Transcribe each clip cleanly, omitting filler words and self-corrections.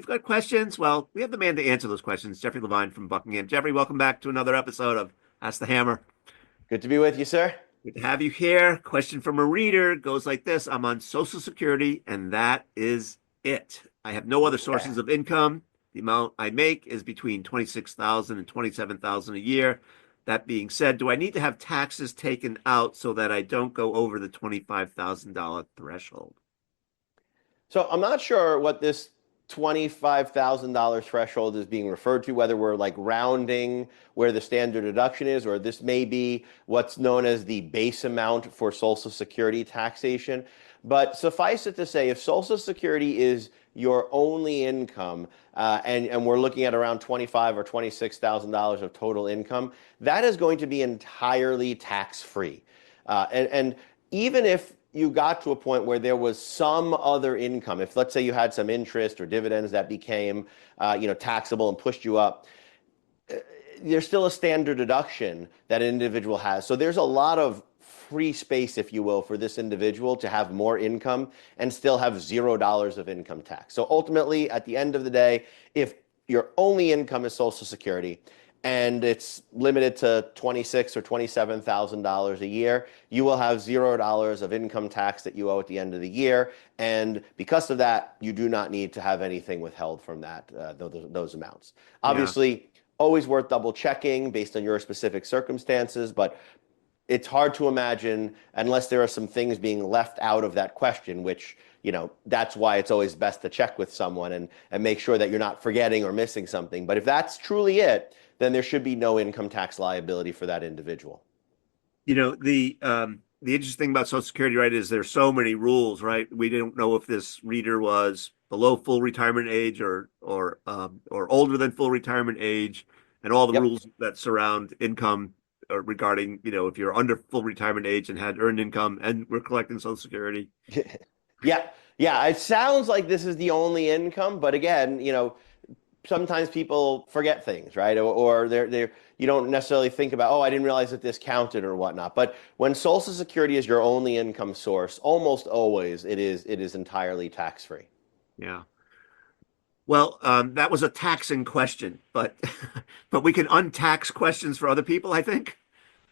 you've got questions, well, we have the man to answer those questions, Jeffrey Levine from Buckingham. Jeffrey, welcome back to another episode of Ask the Hammer. Good to be with you, sir. Good to have you here. Question from a reader goes like this. I'm on Social Security, and that is it. I have no other Yeah. sources of income. The amount I make is between 26,000 and 27,000 a year. That being said, do I need to have taxes taken out so that I don't go over the $25,000 threshold? So I'm not sure what this $25,000 threshold is being referred to, whether we're like rounding where the standard deduction is, or this may be what's known as the base amount for Social Security taxation. But suffice it to say, if Social Security is your only income, and we're looking at around $25,000 or $26,000 of total income, that is going to be entirely tax-free. And even if you got to a point where there was some other income, if let's say you had some interest or dividends that became taxable and pushed you up, there's still a standard deduction that an individual has. So there's a lot of free space, if you will, for this individual to have more income and still have $0 of income tax. So ultimately, at the end of the day, if your only income is Social Security and it's limited to $26,000 or $27,000 a year, you will have $0 of income tax that you owe at the end of the year. And because of that, you do not need to have anything withheld from that, those amounts. Yeah. Obviously, always worth double checking based on your specific circumstances, but it's hard to imagine unless there are some things being left out of that question, which, that's why it's always best to check with someone and make sure that you're not forgetting or missing something. But if that's truly it, then there should be no income tax liability for that individual. The interesting thing about Social Security, right, is there's so many rules, right? We don't know if this reader was below full retirement age or older than full retirement age, and all the Yep. rules that surround income regarding, if you're under full retirement age and had earned income and we're collecting Social Security. Yeah. Yeah. It sounds like this is the only income, but again, sometimes people forget things, right? Or they're you don't necessarily think about, oh, I didn't realize that this counted or whatnot. But when Social Security is your only income source, almost always it is entirely tax-free. Yeah. Well, that was a taxing question, but but we can untax questions for other people, I think.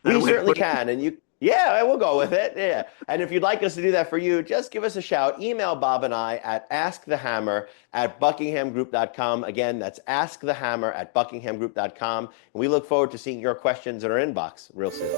Is that a We way to certainly put it? can, and yeah, I will go with it. Yeah, and if you'd like us to do that for you, just give us a shout. Email Bob and I at askthehammer@buckinghamgroup.com. Again, that's askthehammer@buckinghamgroup.com. And we look forward to seeing your questions in our inbox real soon.